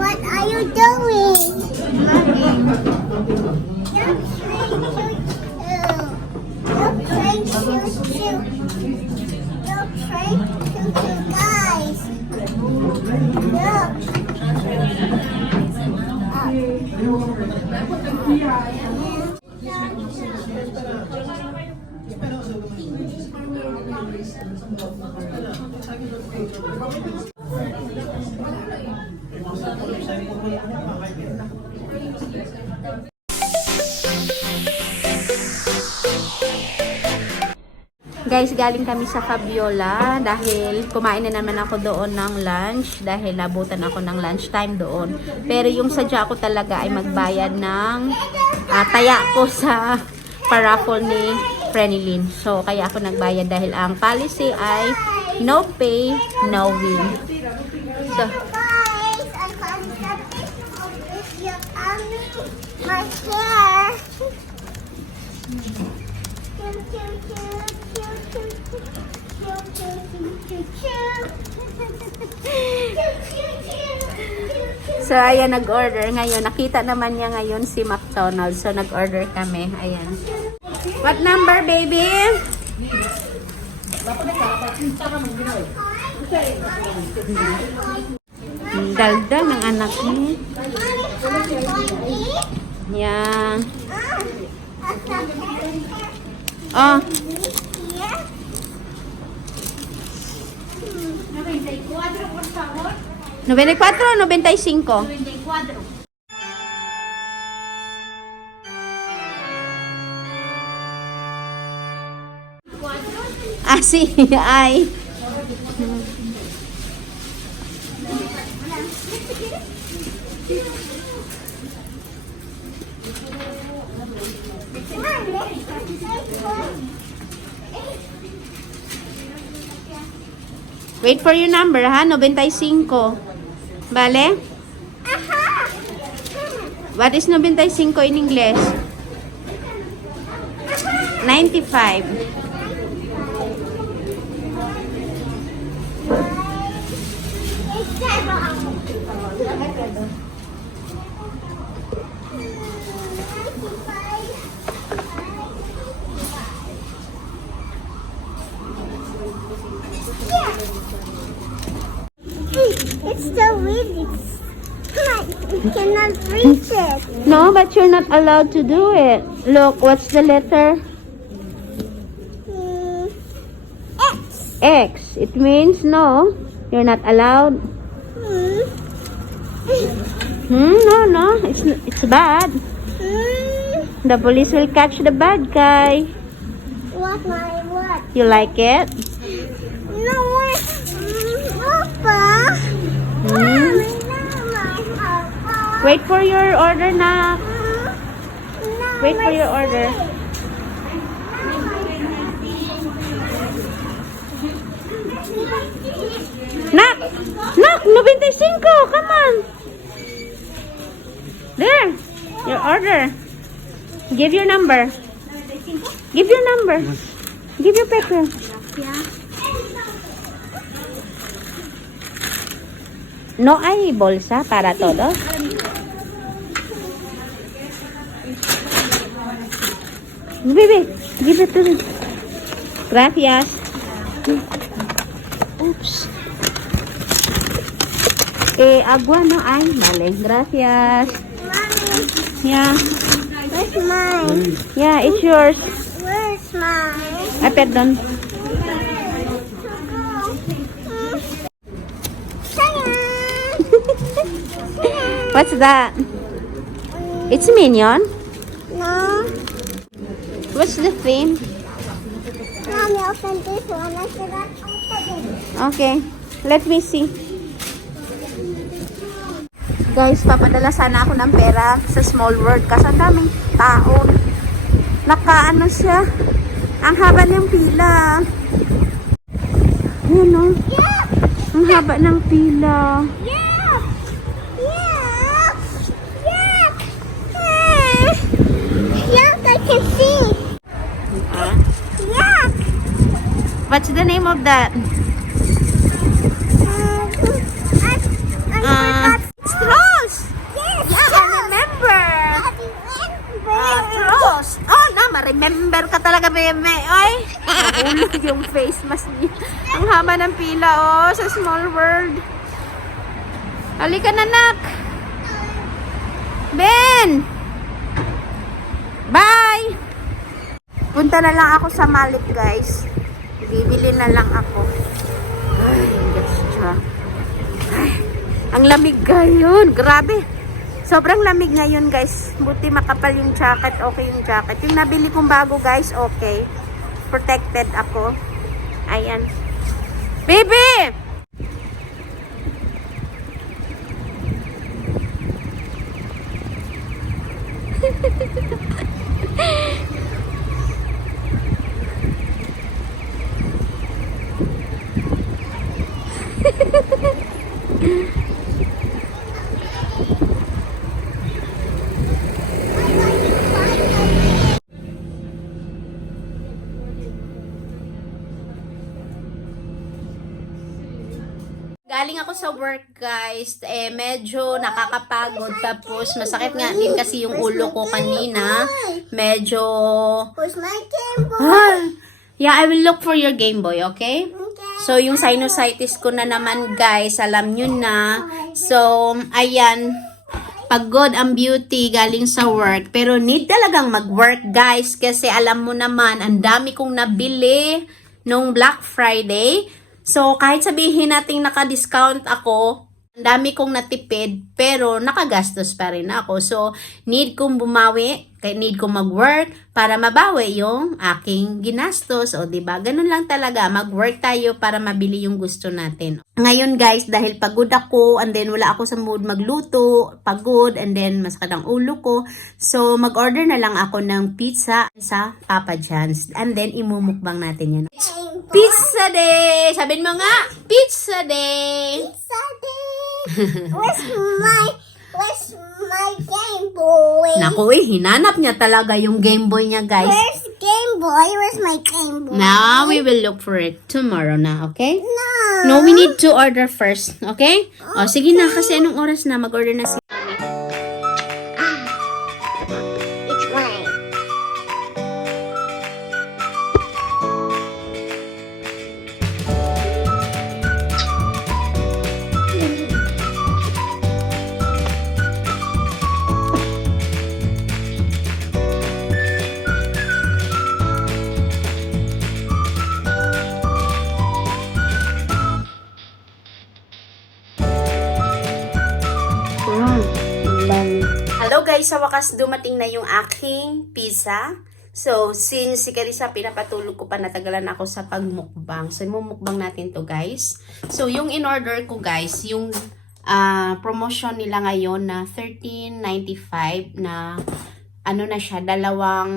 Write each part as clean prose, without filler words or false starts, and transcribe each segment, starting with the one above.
What are you doing? You're trying to guys. Guys, galing kami sa Fabiola dahil kumain na naman ako doon ng lunch dahil nabutan ako ng lunchtime doon. Pero yung sadya ko talaga ay magbayad ng taya ko sa paraffle ni Frenilyn. So, kaya ako nagbayad dahil ang policy ay no pay, no win. So, Guys, I found something with your my hair. so ayan, nag-order ngayon. Nakita naman niya ngayon si McDonald's. So, nag-order kami. Ayan. What number, baby? Daldal ng anak niya. Yan. Oh. 94 o 95? 94. Ah, sí, ay. Wait for your number, ha? 95. Vale? What is 95 in English? 95. It's so weird. You cannot reach it. No, but you're not allowed to do it. Look, what's the letter? X. X. It means no. You're not allowed. No. It's bad. The police will catch the bad guy. What? You like it? No, Papa. Wait for your order, na. Wait for your order. Nak! Nak! 95! Come on! There! Your order. Give your number. Give your number. Give your paper. Yeah. No hay bolsa para todos. Baby, give it to me. Gracias. Oops. Agua no hay. Vale, gracias. Mommy, Yeah. where's mine? Yeah, it's yours. Where's mine? Ay, perdón. What's that? It's Minion. No. What's the thing? Mommy, open this one. I forgot to open it. Okay, let me see. Guys, papadala sana ako ng pera sa Small World kasi ang daming tao. Nakaano siya. Ang haba ng pila. Ayan o. Yeah. Ang haba ng pila. Yeah. Yeah. Yeah. Look, I can see. Ah, Yeah. What's the name of that? Straws! Yes! Yeah, I remember! Straws! Oh, ma-remember ka talaga, bebe. Ay! Ulog yung face mask niya. Ang haba ng pila, oh, sa Small World. Halika na, nak! Ben! Bye! Punta na lang ako sa Malik, guys. Bibili na lang ako. Ay, gotcha. Ay, ang lamig ngayon. Grabe. Sobrang lamig ngayon, guys. Buti makapal yung jacket. Okay yung jacket. Yung nabili kong bago, guys, okay. Protected ako. Ayan. Baby! Galing ako sa work, guys. Medyo nakakapagod. Tapos, masakit nga din kasi yung ulo ko kanina. Medyo... Where's my Game Boy? Yeah, I will look for your Game Boy, okay? Okay. So, yung sinusitis ko na naman, guys, alam nyo na. So, ayan. Pagod ang beauty galing sa work. Pero need talagang mag-work, guys. Kasi alam mo naman, ang dami kong nabili nung Black Friday. So, kahit sabihin natin naka-discount ako, ang dami kong natipid, pero nakagastos pa rin ako. So, need kong bumawi, need kong mag-work para mabawi yung aking ginastos. O, diba? Ganun lang talaga. Mag-work tayo para mabili yung gusto natin. Ngayon, guys, dahil pagod ako, and then wala ako sa mood magluto, pagod, and then masakit ang ulo ko. So, mag-order na lang ako ng pizza sa Papa John's. And then, imumukbang natin yan. Pizza Day! Sabihin mo nga, Pizza Day! Pizza Day! Where's my Game Boy? Naku hinanap niya talaga yung Game Boy niya, guys. Where's Game Boy? Where's my Game Boy? Now, we will look for it tomorrow na, okay? No. No, we need to order first, okay? O, sige na, kasi anong oras na? Mag-order na si... It's mine. Hello guys, sa wakas dumating na yung aking pizza. So, since si Carissa pinapatulog ko pa, natagalan ako sa pagmukbang. So, mumukbang natin to guys. So, yung in-order ko guys, yung promotion nila ngayon na $13.95 na ano na siya, dalawang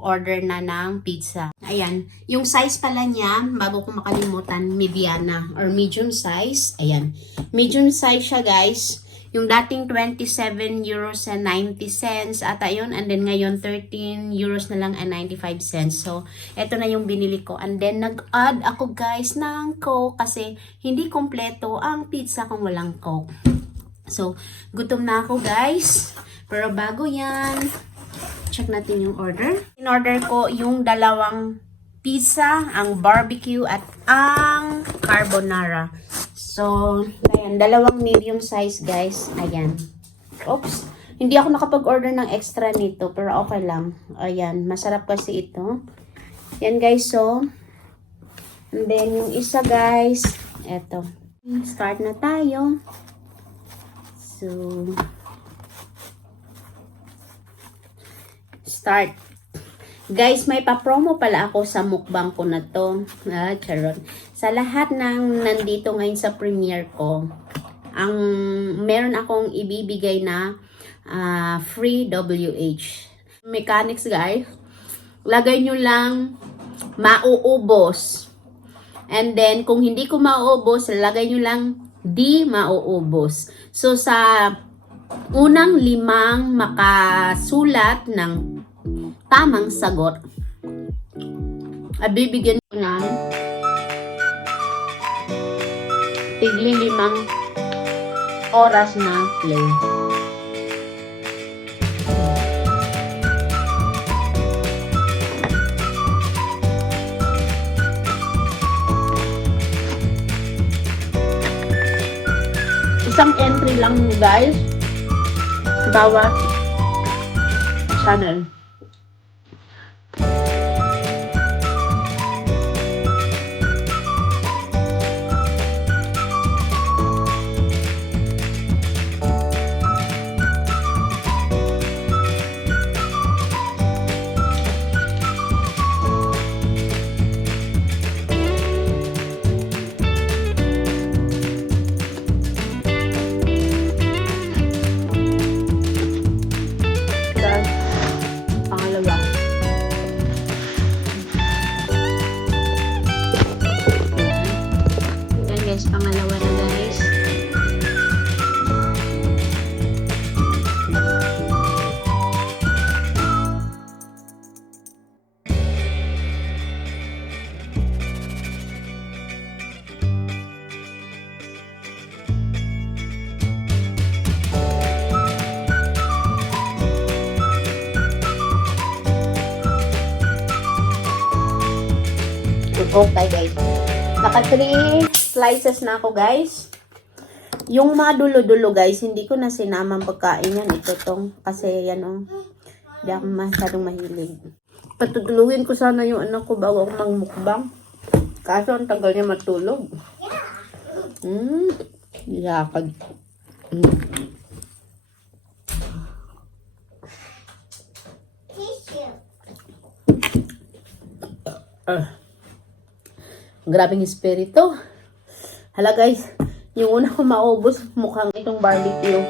order na ng pizza. Ayan, yung size pala niya, bago ko makalimutan, mediana or medium size. Ayan, medium size siya guys. Yung dating 27 euros and 90 cents ata yun. And then ngayon 13 euros na lang and 95 cents. So, eto na yung binili ko. And then nag-add ako guys ng Coke kasi hindi kompleto ang pizza kung walang Coke. So, gutom na ako guys. Pero bago yan, check natin yung order. In-order ko yung dalawang pizza, ang barbecue at ang carbonara. So, ayan, dalawang medium size guys. Ayan. Oops. Hindi ako nakapag-order ng extra nito, pero okay lang. Ayan, masarap kasi ito. Yan guys, so. And then, yung isa guys, eto. Start na tayo. So, start. Guys, may pa-promo pala ako sa mukbang ko na to. Charot. Sa lahat ng nandito ngayon sa premiere ko, meron akong ibibigay na free WH. Mechanics guys, lagay nyo lang mauubos. And then, kung hindi ko mauubos, lagay nyo lang di mauubos. So, sa unang 5 makasulat ng tamang sagot, bibigyan ko ng tigli 5 oras na play. Isang entry lang guys, bawat channel. Pangalawa. Yan guys, pangalawa na guys. Okay guys. Naka 3 slices na ako guys. Yung mga dulo-dulo guys, hindi ko na sinamang pagkain yan. Ito tong, kasi yan o. Hindi ako masyadong mahilig. Patutulugin ko sana yung anak ko bago ako magmukbang. Kaso ang tagal niya matulog. Yakad. Grabing espiritu. Hala guys, yung una ko maubos mukhang itong barbecue.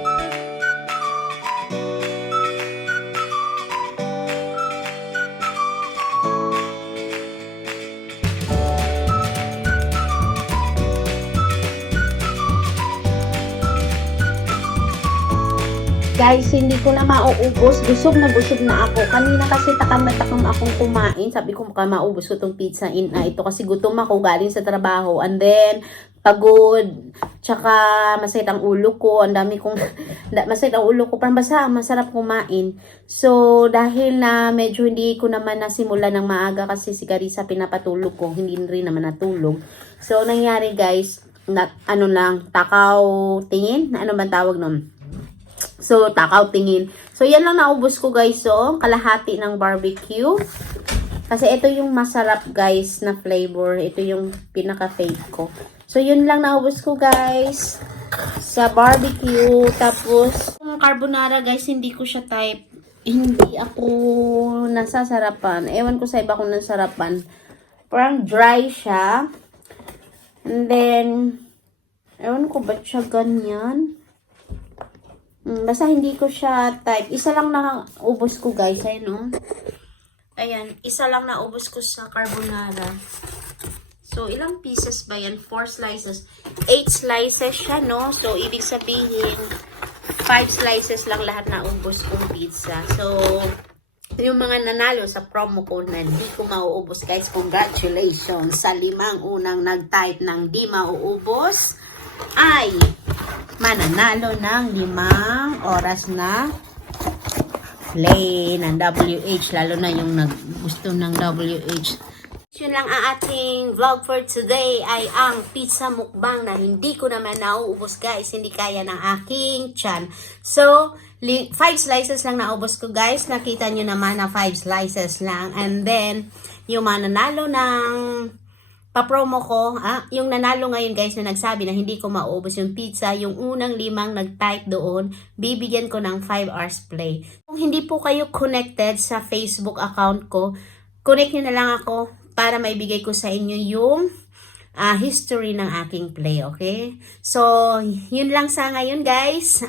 Guys, hindi ko na mauubos. Busog na ako. Kanina kasi takam akong kumain. Sabi ko baka maubos ko itong pizza in ito. Kasi gutom ako galing sa trabaho. And then, pagod. Tsaka, masakit ang ulo ko. Ang dami kong, masakit ang ulo ko. Parang basta, masarap kumain. So, dahil na medyo hindi ko naman nasimula ng maaga kasi si Carissa pinapatulog ko. Hindi rin naman natulog. So, nangyari guys, takaw tingin? Ano bang tawag nun? So, takaw tingin. So, yan lang naubos ko guys. So, kalahati ng barbecue. Kasi ito yung masarap guys na flavor. Ito yung pinaka-fave ko. So, yun lang naubos ko guys sa barbecue. Tapos, yung carbonara guys, hindi ko siya type. Hindi ako nasasarapan. Ewan ko sa iba kung nasarapan. Parang dry siya. And then, ewan ko ba't siya ganyan. Basta hindi ko siya type. Isa lang na ubos ko guys. Ayan o. Ayan. Isa lang na ubos ko sa carbonara. So, ilang pieces ba yan? 4 slices. 8 slices siya, no? So, ibig sabihin, 5 slices lang lahat na ubos kong pizza. So, yung mga nanalo sa promo ko na di ko mauubos, guys, congratulations sa 5 unang nag-type ng di mauubos ay mananalo ng 5 oras na play ng WH, lalo na yung gusto ng WH. Yun lang ang ating vlog for today ay ang pizza mukbang na hindi ko naman nauubos guys, hindi kaya ng aking tiyan. So, 5 slices lang naubos ko guys, nakita nyo naman na 5 slices lang. And then, yung mananalo ng pa-promo ko, yung nanalo ngayon guys na nagsabi na hindi ko mauubos yung pizza, yung unang 5 nag-type doon, bibigyan ko ng 5 hours play. Kung hindi po kayo connected sa Facebook account ko, connect nyo na lang ako para maibigay ko sa inyo yung history ng aking play, okay? So, yun lang sa ngayon guys.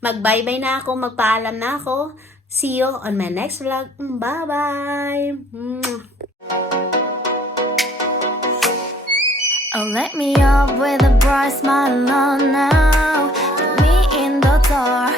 Mag-bye-bye na ako, magpaalam na ako. See you on my next vlog. Bye-bye! Oh, let me up with a bright smile on now. Meet me in the door.